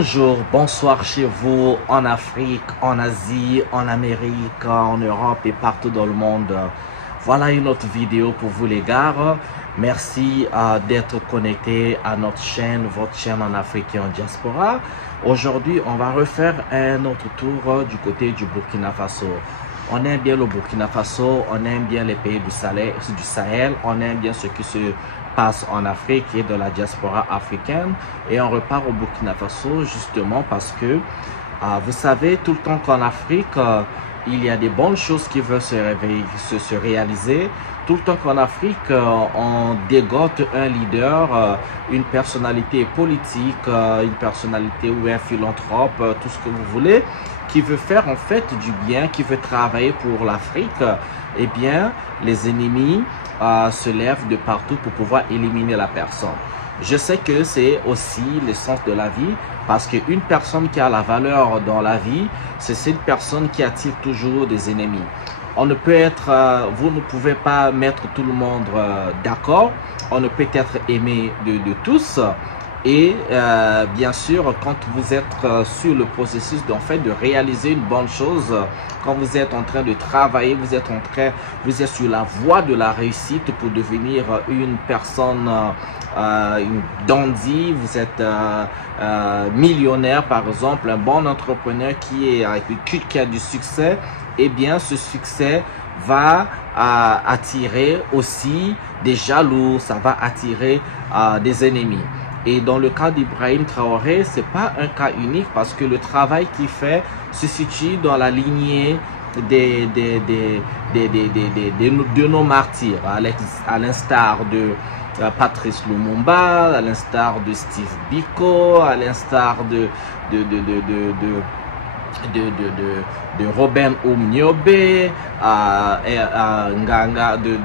Bonjour, bonsoir chez vous, en Afrique, en Asie, en Amérique, en Europe et partout dans le monde. Voilà une autre vidéo pour vous les gars. Merci d'être connectés à notre chaîne, votre chaîne en Afrique et en diaspora. Aujourd'hui, on va refaire un autre tour du côté du Burkina Faso. On aime bien le Burkina Faso, on aime bien les pays du Sahel, on aime bien ce qui se passe en Afrique et de la diaspora africaine. Et on repart au Burkina Faso justement parce que, vous savez, tout le temps qu'en Afrique, il y a des bonnes choses qui veulent se réaliser. Tout le temps qu'en Afrique, on dégote un leader, une personnalité politique, une personnalité ou un philanthrope, tout ce que vous voulez, qui veut faire en fait du bien, qui veut travailler pour l'Afrique, eh bien, les ennemis se lèvent de partout pour pouvoir éliminer la personne. Je sais que c'est aussi le sens de la vie, parce qu'une personne qui a la valeur dans la vie, c'est cette personne qui attire toujours des ennemis. On ne peut être, vous ne pouvez pas mettre tout le monde d'accord, on ne peut être aimé de tous. Et bien sûr, quand vous êtes sur le processus de réaliser une bonne chose, quand vous êtes en train de travailler, vous êtes sur la voie de la réussite pour devenir une personne, une dandy, vous êtes millionnaire par exemple, un bon entrepreneur qui a du succès, eh bien ce succès va attirer aussi des jaloux, ça va attirer des ennemis. Et dans le cas d'Ibrahim Traoré, c'est pas un cas unique parce que le travail qu'il fait se situe dans la lignée de nos martyrs, à l'instar de Patrice Lumumba, à l'instar de Steve Biko, à l'instar de Robin Omniobe, Nganga, de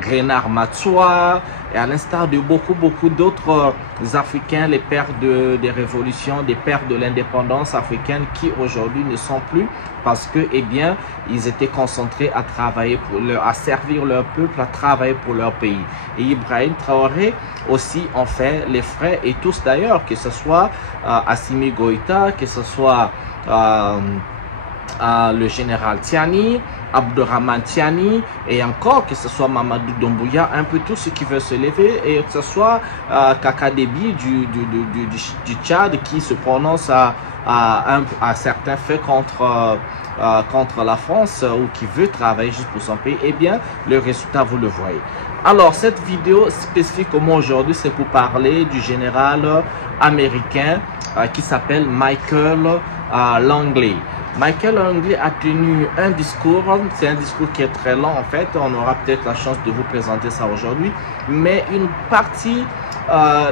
Grenard Matsua, et à l'instar de beaucoup d'autres Africains, les pères des révolutions, des pères de l'indépendance africaine qui aujourd'hui ne sont plus parce que, eh bien, ils étaient concentrés à travailler à servir leur peuple, à travailler pour leur pays. Et Ibrahim Traoré aussi en fait les frais, et tous d'ailleurs, que ce soit Assimi Goïta, que ce soit le général Tiani, Abdourahmane Tiani, et encore que ce soit Mamadou Doumbouya, un peu tout ce qui veut se lever, et que ce soit Kaka Déby du Tchad qui se prononce à certains faits contre la France, ou qui veut travailler juste pour son pays. Eh bien, le résultat, vous le voyez. Alors, cette vidéo spécifiquement aujourd'hui, c'est pour parler du général américain qui s'appelle Michael Langley. Michael Langley a tenu un discours, c'est un discours qui est très long en fait, on aura peut-être la chance de vous présenter ça aujourd'hui, mais une partie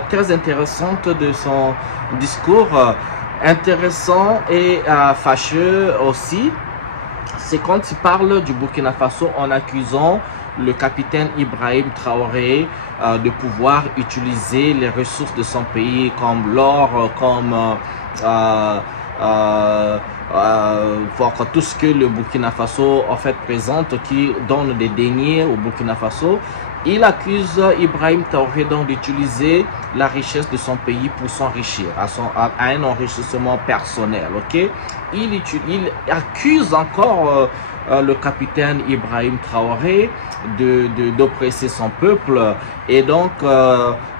très intéressante de son discours, intéressant et fâcheux aussi, c'est quand il parle du Burkina Faso en accusant le capitaine Ibrahim Traoré de pouvoir utiliser les ressources de son pays comme l'or, comme tout ce que le Burkina Faso en fait présente, qui donne des deniers au Burkina Faso. Il accuse Ibrahim Traoré donc d'utiliser la richesse de son pays pour s'enrichir, à un enrichissement personnel. Ok, il accuse encore le capitaine Ibrahim Traoré d'oppresser son peuple, et donc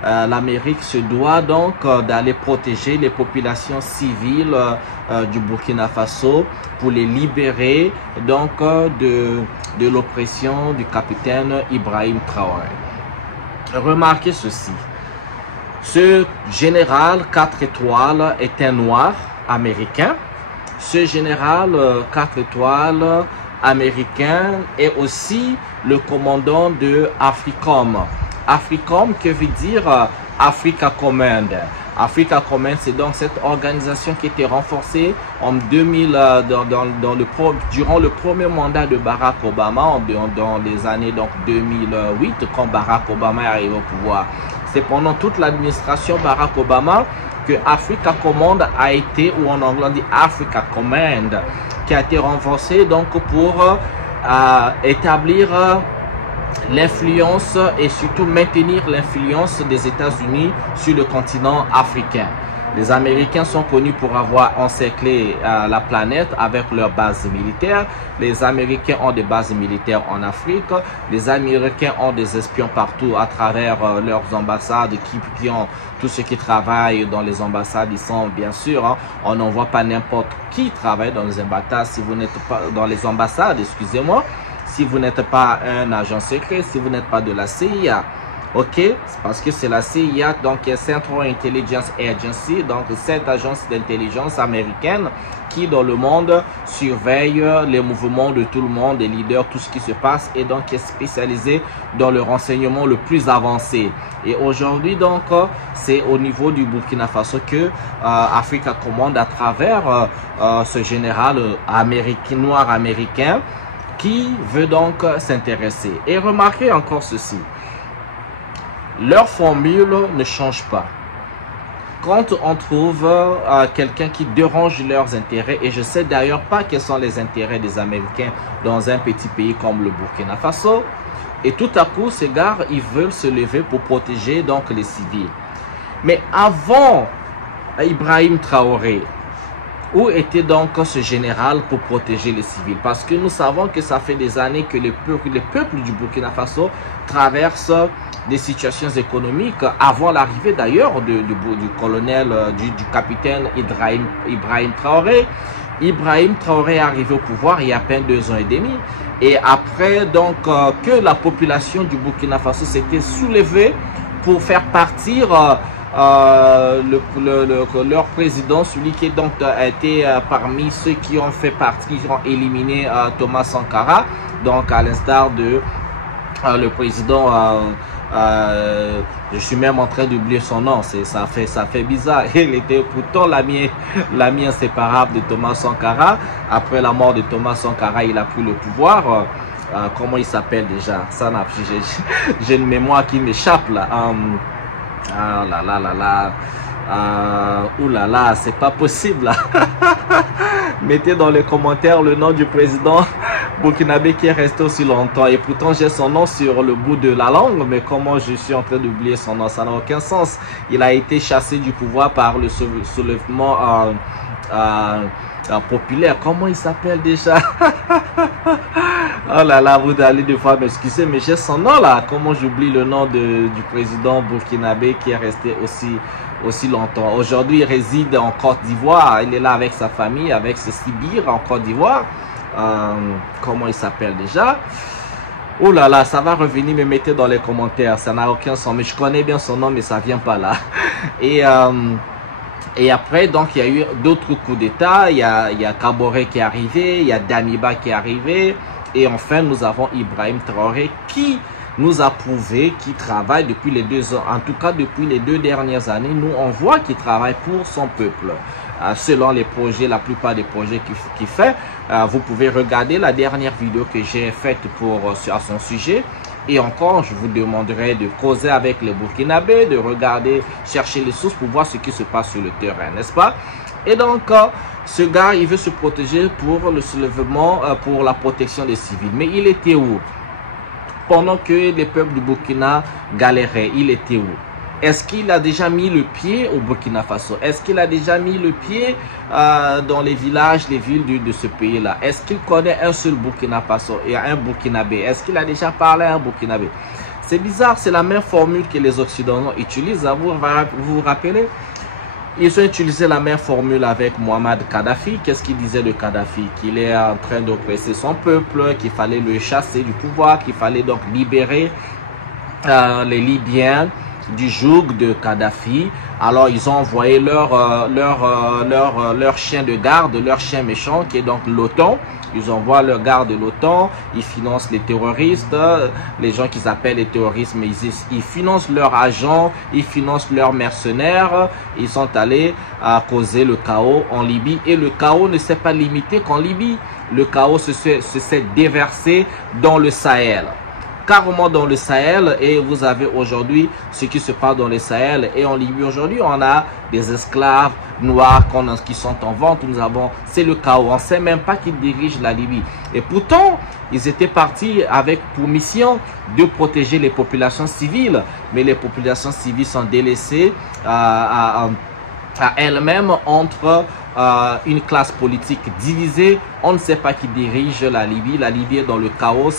l'Amérique se doit donc d'aller protéger les populations civiles du Burkina Faso pour les libérer donc de l'oppression du capitaine Ibrahim Traoré. Remarquez ceci, ce général 4 étoiles est un noir américain. Ce général 4 étoiles américain est aussi le commandant de AFRICOM. AFRICOM, que veut dire Africa Command. Africa Command, c'est donc cette organisation qui était renforcée en 2000 durant le premier mandat de Barack Obama, dans les années 2008, quand Barack Obama est arrivé au pouvoir. C'est pendant toute l'administration Barack Obama que Africa Command a été, ou en anglais on dit Africa Command, qui a été renforcée donc pour établir l'influence et surtout maintenir l'influence des États-Unis sur le continent africain. Les Américains sont connus pour avoir encerclé la planète avec leurs bases militaires. Les Américains ont des bases militaires en Afrique. Les Américains ont des espions partout à travers leurs ambassades qui ont tous ceux qui travaillent dans les ambassades. Ils sont bien sûr, hein, on n'envoie pas n'importe qui travaille dans les ambassades. Si vous n'êtes pas dans les ambassades, excusez-moi, si vous n'êtes pas un agent secret, si vous n'êtes pas de la CIA. Ok, parce que c'est la CIA, donc Central Intelligence Agency, donc cette agence d'intelligence américaine qui dans le monde surveille les mouvements de tout le monde, des leaders, tout ce qui se passe, et donc est spécialisée dans le renseignement le plus avancé. Et aujourd'hui donc c'est au niveau du Burkina Faso que Africa commande à travers ce général américain, noir américain qui veut donc s'intéresser. Et remarquez encore ceci. Leur formule ne change pas. Quand on trouve quelqu'un qui dérange leurs intérêts, et je ne sais d'ailleurs pas quels sont les intérêts des Américains dans un petit pays comme le Burkina Faso, et tout à coup, ces gars, ils veulent se lever pour protéger donc les civils. Mais avant Ibrahim Traoré, où était donc ce général pour protéger les civils? Parce que nous savons que ça fait des années que les peuples du Burkina Faso traversent des situations économiques avant l'arrivée d'ailleurs du colonel, du capitaine Ibrahim Traoré. Ibrahim Traoré est arrivé au pouvoir il y a à peine 2 ans et demi. Et après donc que la population du Burkina Faso s'était soulevée pour faire partir leur président, celui qui donc a été parmi ceux qui ont fait partie, qui ont éliminé Thomas Sankara, donc à l'instar de le président, je suis même en train d'oublier son nom, ça fait bizarre. Il était pourtant l'ami inséparable de Thomas Sankara. Après la mort de Thomas Sankara, il a pris le pouvoir. Comment il s'appelle déjà? Ça n'a, j'ai une mémoire qui m'échappe là. Ah là là là là. Ouh là là, c'est pas possible là. Mettez dans les commentaires le nom du président burkinabé qui est resté aussi longtemps. Et pourtant j'ai son nom sur le bout de la langue. Mais comment je suis en train d'oublier son nom? Ça n'a aucun sens. Il a été chassé du pouvoir par le soulèvement populaire. Comment il s'appelle déjà? Oh là là, vous allez des fois m'excuser, mais j'ai son nom là. Comment j'oublie le nom du président burkinabé qui est resté aussi longtemps. Aujourd'hui, il réside en Côte d'Ivoire. Il est là avec sa famille, avec ses sbires en Côte d'Ivoire. Comment il s'appelle déjà? Oh là là, ça va revenir, me mettez dans les commentaires. Ça n'a aucun sens. Mais je connais bien son nom, mais ça vient pas là. Et après, donc, il y a eu d'autres coups d'État. Il y a Kaboré qui est arrivé, il y a Damiba qui est arrivé. Et enfin, nous avons Ibrahim Traoré qui nous a prouvé qu'il travaille depuis les 2 ans. En tout cas, depuis les 2 dernières années, nous, on voit qu'il travaille pour son peuple. Selon les projets, la plupart des projets qu'il fait, vous pouvez regarder la dernière vidéo que j'ai faite à son sujet. Et encore, je vous demanderai de causer avec les Burkinabés, de regarder, chercher les sources pour voir ce qui se passe sur le terrain, n'est-ce pas? Et donc, ce gars, il veut se protéger pour le soulèvement, pour la protection des civils. Mais il était où? Pendant que les peuples du Burkina galéraient, il était où? Est-ce qu'il a déjà mis le pied au Burkina Faso? Est-ce qu'il a déjà mis le pied dans les villages, les villes de ce pays-là? Est-ce qu'il connaît un seul Burkina Faso et un Burkinabé? Est-ce qu'il a déjà parlé à un Burkinabé? C'est bizarre, c'est la même formule que les Occidentaux utilisent. Vous vous rappelez? Ils ont utilisé la même formule avec Mohamed Kadhafi. Qu'est-ce qu'il disait de Kadhafi? Qu'il est en train d'oppresser son peuple, qu'il fallait le chasser du pouvoir, qu'il fallait donc libérer les Libyens du joug de Kadhafi. Alors ils ont envoyé leur chien de garde, leur chien méchant qui est donc l'OTAN. Ils envoient leur garde de l'OTAN, ils financent les terroristes, les gens qu'ils appellent les terroristes, mais ils financent leurs agents, ils financent leurs mercenaires. Ils sont allés causer le chaos en Libye. Et le chaos ne s'est pas limité qu'en Libye. Le chaos s'est déversé dans le Sahel. Carrément dans le Sahel, et vous avez aujourd'hui ce qui se passe dans le Sahel et en Libye. Aujourd'hui, on a des esclaves noirs qui sont en vente. C'est le chaos. On ne sait même pas qui dirige la Libye. Et pourtant, ils étaient partis avec pour mission de protéger les populations civiles. Mais les populations civiles sont délaissées à elle-même entre une classe politique divisée. On ne sait pas qui dirige la Libye. La Libye est dans le chaos.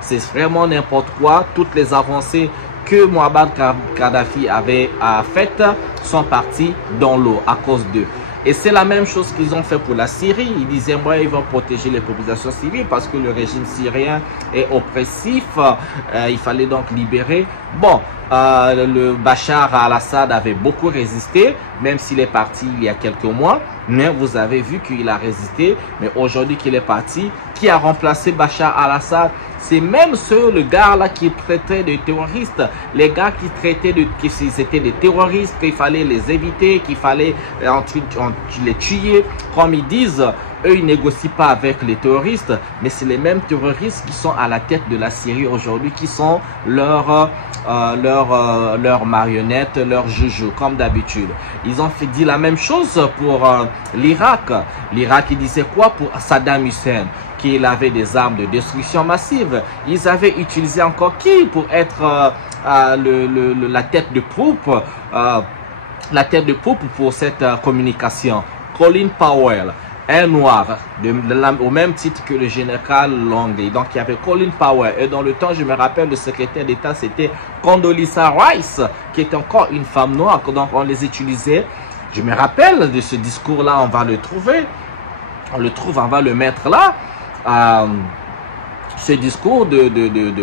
C'est vraiment n'importe quoi. Toutes les avancées que Muammar Kadhafi avait faites sont parties dans l'eau à cause d'eux. Et c'est la même chose qu'ils ont fait pour la Syrie. Ils disaient, moi, ils vont protéger les populations syriennes parce que le régime syrien est oppressif. Il fallait donc libérer. Bon, le Bachar al-Assad avait beaucoup résisté, même s'il est parti il y a quelques mois. Mais vous avez vu qu'il a résisté. Mais aujourd'hui qu'il est parti, qui a remplacé Bachar al-Assad? C'est même le gars-là qui traitait de terroristes. Les gars qui traitaient qu'ils étaient des terroristes, qu'il fallait les éviter, qu'il fallait les tuer. Comme ils disent, eux, ils négocient pas avec les terroristes, mais c'est les mêmes terroristes qui sont à la tête de la Syrie aujourd'hui, qui sont leurs marionnettes, leurs joujou, comme d'habitude. Ils ont dit la même chose pour l'Irak. L'Irak, il disait quoi pour Saddam Hussein? Qu'il avait des armes de destruction massive. Ils avaient utilisé encore qui pour être la tête de poupe, pour cette communication? Colin Powell, un noir, au même titre que le général Longley. Donc il y avait Colin Powell. Et dans le temps, je me rappelle, le secrétaire d'État, c'était Condoleezza Rice, qui était encore une femme noire. Donc on les utilisait. Je me rappelle de ce discours-là, on va le trouver. On va le mettre là. Ce discours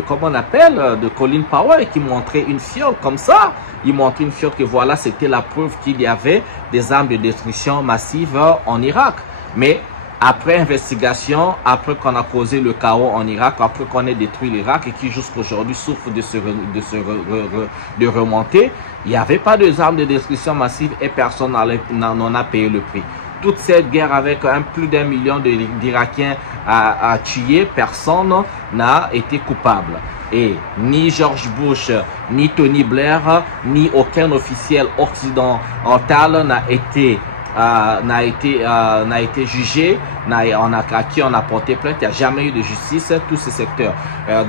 comment on appelle, de Colin Powell, qui montrait une fiole comme ça. Il montrait une fiole que voilà, c'était la preuve qu'il y avait des armes de destruction massive en Irak. Mais après investigation, après qu'on a causé le chaos en Irak, après qu'on ait détruit l'Irak et qui jusqu'aujourd'hui souffre de remonter, il n'y avait pas d'armes de destruction massive et personne n'en a payé le prix. Toute cette guerre avec plus d'1 million d'Irakiens à tuer, personne n'a été coupable. Et ni George Bush, ni Tony Blair, ni aucun officiel occidental n'a été jugé, à qui on a porté plainte. Il n'y a jamais eu de justice. Tous ces secteurs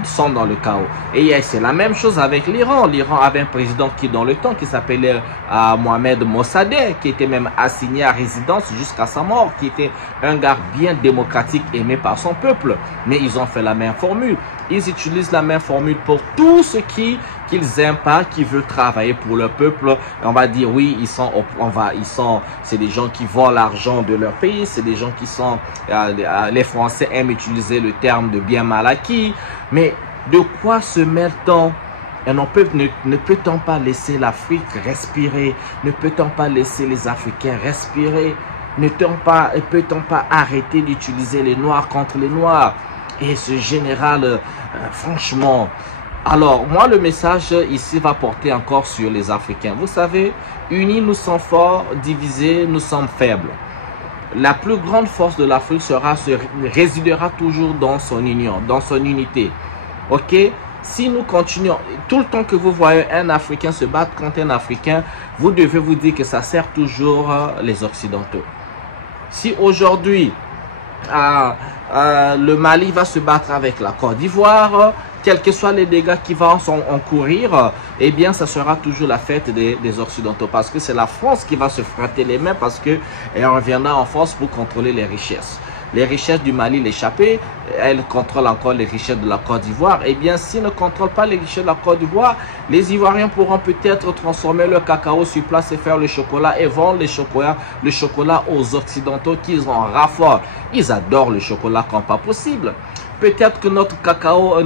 sont dans le chaos. Et c'est la même chose avec l'Iran. L'Iran avait un président qui, dans le temps, qui s'appelait Mohamed Mossadegh, qui était même assigné à résidence jusqu'à sa mort, qui était un gars bien démocratique, aimé par son peuple. Mais ils ont fait la même formule. Ils utilisent la même formule pour tout ce qu'ils aiment pas, qui veulent travailler pour le peuple. On va dire oui, c'est des gens qui volent l'argent de leur pays, c'est des gens qui sont, les Français aiment utiliser le terme de bien mal acquis. Mais de quoi se mêle-t-on? Et ne peut-on pas laisser l'Afrique respirer? Ne peut-on pas laisser les Africains respirer? Ne peut-on pas arrêter d'utiliser les Noirs contre les Noirs? Et ce général, franchement... Alors, moi, le message ici va porter encore sur les Africains. Vous savez, unis, nous sommes forts, divisés, nous sommes faibles. La plus grande force de l'Afrique résidera toujours dans son union, dans son unité. Ok? Si nous continuons, tout le temps que vous voyez un Africain se battre contre un Africain, vous devez vous dire que ça sert toujours les Occidentaux. Si aujourd'hui, le Mali va se battre avec la Côte d'Ivoire, quels que soient les dégâts qui vont encourir, eh bien, ça sera toujours la fête des Occidentaux. Parce que c'est la France qui va se frotter les mains parce qu'elle reviendra en France pour contrôler les richesses. Les richesses du Mali, l'échappée, elle contrôle encore les richesses de la Côte d'Ivoire. Eh bien, s'ils ne contrôlent pas les richesses de la Côte d'Ivoire, les Ivoiriens pourront peut-être transformer leur cacao sur place et faire le chocolat et vendre le chocolat aux Occidentaux qu'ils en raffolent. Ils adorent le chocolat comme pas possible. Peut-être que notre cacao,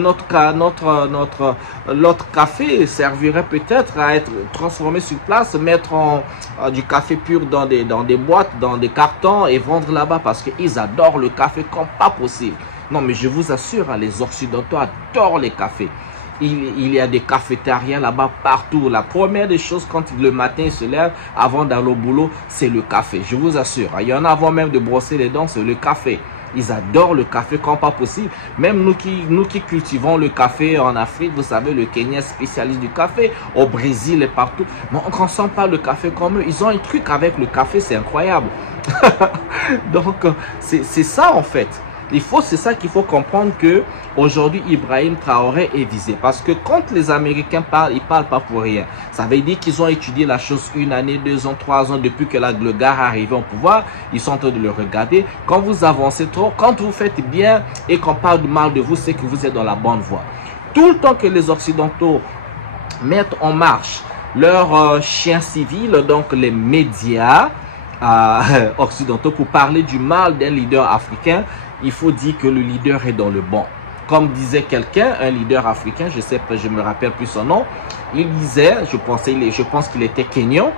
notre café servirait peut-être à être transformé sur place, mettre du café pur dans des boîtes, dans des cartons et vendre là-bas parce qu'ils adorent le café comme pas possible. Non, mais je vous assure, les Occidentaux adorent les cafés. Il y a des cafétériens là-bas partout. La première des choses quand le matin ils se lèvent avant d'aller au boulot, c'est le café. Je vous assure. Il y en a avant même de brosser les dents, c'est le café. Ils adorent le café comme pas possible. Même nous qui cultivons le café en Afrique, vous savez, le Kenya spécialiste du café, au Brésil et partout. Mais on ne consomme pas le café comme eux. Ils ont un truc avec le café, c'est incroyable. Donc, c'est ça en fait. C'est ça qu'il faut comprendre, que aujourd'hui Ibrahim Traoré est visé. Parce que quand les Américains parlent, ils parlent pas pour rien. Ça veut dire qu'ils ont étudié la chose 1 année, 2 ans, 3 ans, depuis que le gars est arrivé au pouvoir. Ils sont en train de le regarder. Quand vous avancez trop, quand vous faites bien et qu'on parle mal de vous, c'est que vous êtes dans la bonne voie. Tout le temps que les Occidentaux mettent en marche leurs chiens civils, donc les médias occidentaux, pour parler du mal d'un leader africain, il faut dire que le leader est dans le bon. Comme disait quelqu'un, un leader africain, je me rappelle plus son nom, il disait, je pense qu'il était kenyan,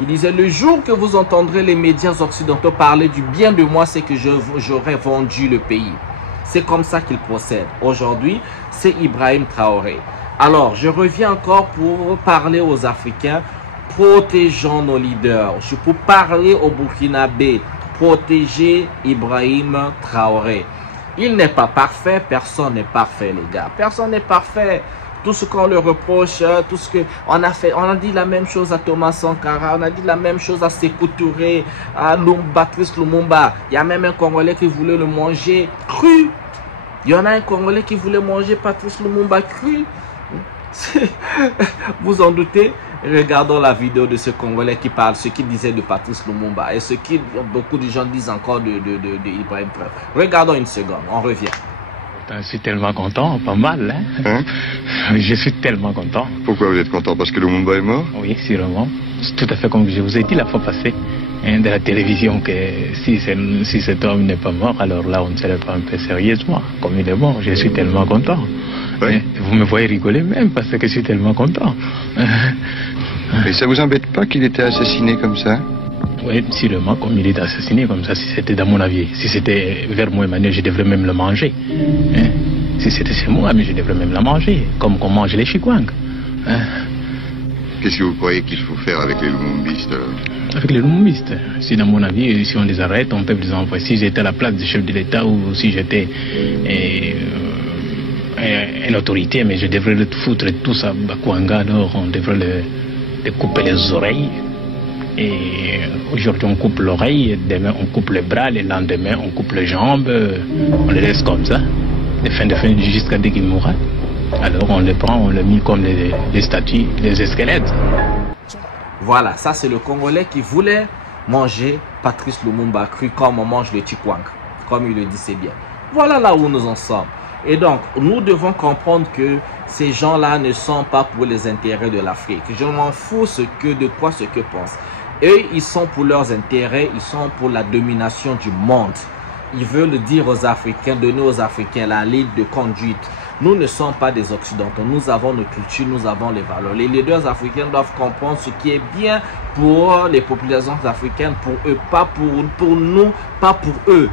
il disait: le jour que vous entendrez les médias occidentaux parler du bien de moi, c'est que j'aurais vendu le pays. C'est comme ça qu'il procède. Aujourd'hui, c'est Ibrahim Traoré. Alors, je reviens encore pour parler aux Africains: protégeons nos leaders. Je peux parler aux Burkinabés: protéger Ibrahim Traoré. Il n'est pas parfait, personne n'est parfait, les gars. Personne n'est parfait. Tout ce qu'on le reproche, tout ce que on a fait, on a dit la même chose à Thomas Sankara, on a dit la même chose à Sékou Touré, à Patrice Lumumba. Il y a même un Congolais qui voulait le manger cru. Il y en a un Congolais qui voulait manger Patrice Lumumba cru. Vous en doutez? Regardons la vidéo de ce Congolais qui parle ce qu'il disait de Patrice Lumumba et ce que beaucoup de gens disent encore de Ibrahim Traoré. Regardons une seconde, on revient. Je suis tellement content, pas mal, hein? Je suis tellement content. Pourquoi vous êtes content? Parce que Lumumba est mort? Oui, sûrement. C'est tout à fait comme je vous ai dit la fois passée, hein, de la télévision, que si cet homme n'est pas mort, alors là on ne serait pas un peu sérieusement. Comme il est mort, je suis tellement content. Oui. Vous me voyez rigoler même parce que je suis tellement content. Mais ça vous embête pas qu'il était assassiné comme ça? Oui, sûrement, comme il est assassiné comme ça, si c'était dans mon avis. Si c'était vers moi, Emmanuel, je devrais même le manger. Hein? Si c'était chez moi, mais je devrais même la manger, comme on mange les chikwang. Hein? Qu'est-ce que vous croyez qu'il faut faire avec les lumumbistes? Avec les lumumbistes, si dans mon avis, si on les arrête, on peut les envoyer. Si j'étais à la place du chef de l'État ou si j'étais une autorité, mais je devrais le foutre tous à Bakwanga, alors on devrait le couper les oreilles. Et aujourd'hui on coupe l'oreille, demain on coupe les bras, le lendemain on coupe les jambes, on les laisse comme ça, de fin jusqu'à dès qu'ils mourra. Alors on les prend, on les met comme les statues, les squelettes. Voilà, ça c'est le Congolais qui voulait manger Patrice Lumumba cru comme on mange le chikwang, comme il le dit, c'est bien. Voilà là où nous en sommes. Et donc, nous devons comprendre que ces gens-là ne sont pas pour les intérêts de l'Afrique. Je m'en fous de quoi ce que pensent. Eux, ils sont pour leurs intérêts, ils sont pour la domination du monde. Ils veulent dire aux Africains, donner aux Africains la ligne de conduite. Nous ne sommes pas des Occidentaux, nous avons nos cultures, nous avons les valeurs. Les leaders africains doivent comprendre ce qui est bien pour les populations africaines, pour eux, pas pour nous, pas pour eux.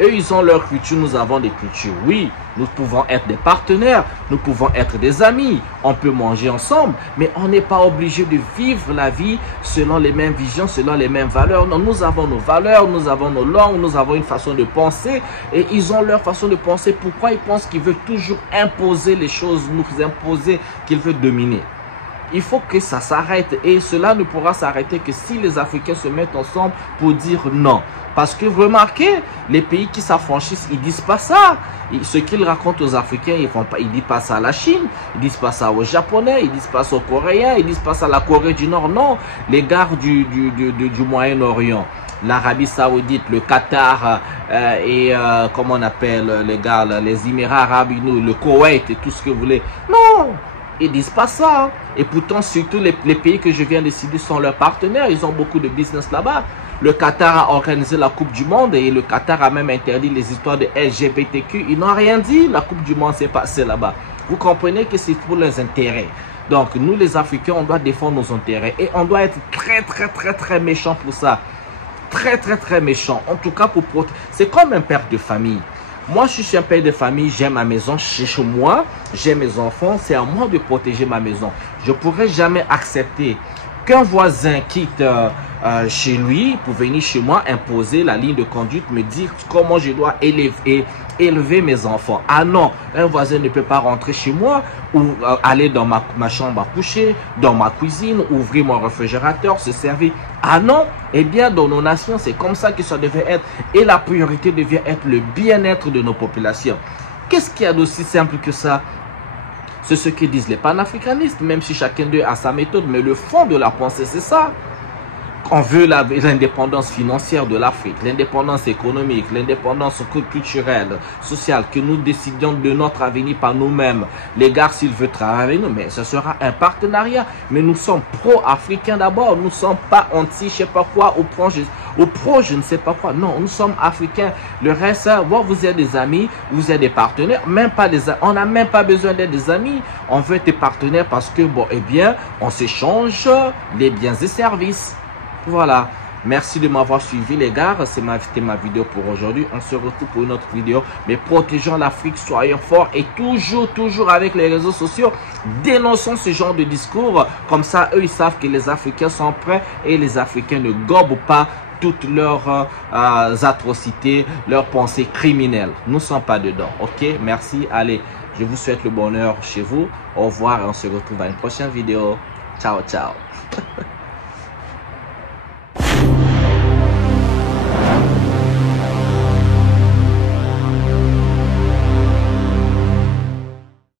Eux, ils ont leur culture, nous avons des cultures. Oui, nous pouvons être des partenaires, nous pouvons être des amis, on peut manger ensemble, mais on n'est pas obligé de vivre la vie selon les mêmes visions, selon les mêmes valeurs. Non, nous avons nos valeurs, nous avons nos langues, nous avons une façon de penser et ils ont leur façon de penser. Pourquoi ils pensent qu'ils veulent toujours imposer les choses, nous imposer, qu'ils veulent dominer? Il faut que ça s'arrête et cela ne pourra s'arrêter que si les Africains se mettent ensemble pour dire non. Parce que remarquez, les pays qui s'affranchissent, ils disent pas ça. Ce qu'ils racontent aux Africains, ils disent pas ça à la Chine, ils disent pas ça aux Japonais, ils disent pas ça aux Coréens, ils disent pas ça à la Corée du Nord. Non, les gars du Moyen-Orient, l'Arabie Saoudite, le Qatar et comment on appelle les gars, les Émirats Arabes Unis, le Koweït et tout ce que vous voulez. Non, ils disent pas ça. Et pourtant, surtout les pays que je viens de citer sont leurs partenaires. Ils ont beaucoup de business là-bas. Le Qatar a organisé la Coupe du Monde et le Qatar a même interdit les histoires de LGBTQ. Ils n'ont rien dit. La Coupe du Monde s'est passée là-bas. Vous comprenez que c'est pour leurs intérêts. Donc, nous les Africains, on doit défendre nos intérêts. Et on doit être très méchants pour ça. Très méchants. En tout cas, c'est comme un père de famille. Moi, je suis un père de famille, j'aime ma maison chez moi, j'ai mes enfants, c'est à moi de protéger ma maison. Je ne pourrais jamais accepter qu'un voisin quitte chez lui pour venir chez moi, imposer la ligne de conduite, me dire comment je dois élever, élever mes enfants. Ah non, un voisin ne peut pas rentrer chez moi ou aller dans ma chambre à coucher, dans ma cuisine, ouvrir mon réfrigérateur, se servir. Ah non, eh bien dans nos nations, c'est comme ça que ça devait être. Et la priorité devient être le bien-être de nos populations. Qu'est-ce qu'il y a d'aussi simple que ça? C'est ce que disent les panafricanistes, même si chacun d'eux a sa méthode. Mais le fond de la pensée, c'est ça. On veut l'indépendance financière de l'Afrique, l'indépendance économique, l'indépendance culturelle, sociale, que nous décidions de notre avenir par nous-mêmes. Les gars, s'ils veulent travailler avec nous, mais ce sera un partenariat. Mais nous sommes pro-africains d'abord, nous ne sommes pas anti, je sais pas quoi, ou pro, je ne sais pas quoi. Non, nous sommes africains. Le reste, vous êtes des amis, vous êtes des partenaires, même pas des amis. On n'a même pas besoin d'être des amis. On veut être des partenaires parce que, bon, eh bien, on s'échange les biens et services. Voilà, merci de m'avoir suivi les gars, c'était ma vidéo pour aujourd'hui. On se retrouve pour une autre vidéo, mais protégeons l'Afrique, soyons forts et toujours avec les réseaux sociaux, dénonçons ce genre de discours. Comme ça, eux, ils savent que les Africains sont prêts et les Africains ne gobent pas toutes leurs atrocités, leurs pensées criminelles. Nous ne sommes pas dedans, ok? Merci, allez, je vous souhaite le bonheur chez vous. Au revoir et on se retrouve à une prochaine vidéo. Ciao, ciao.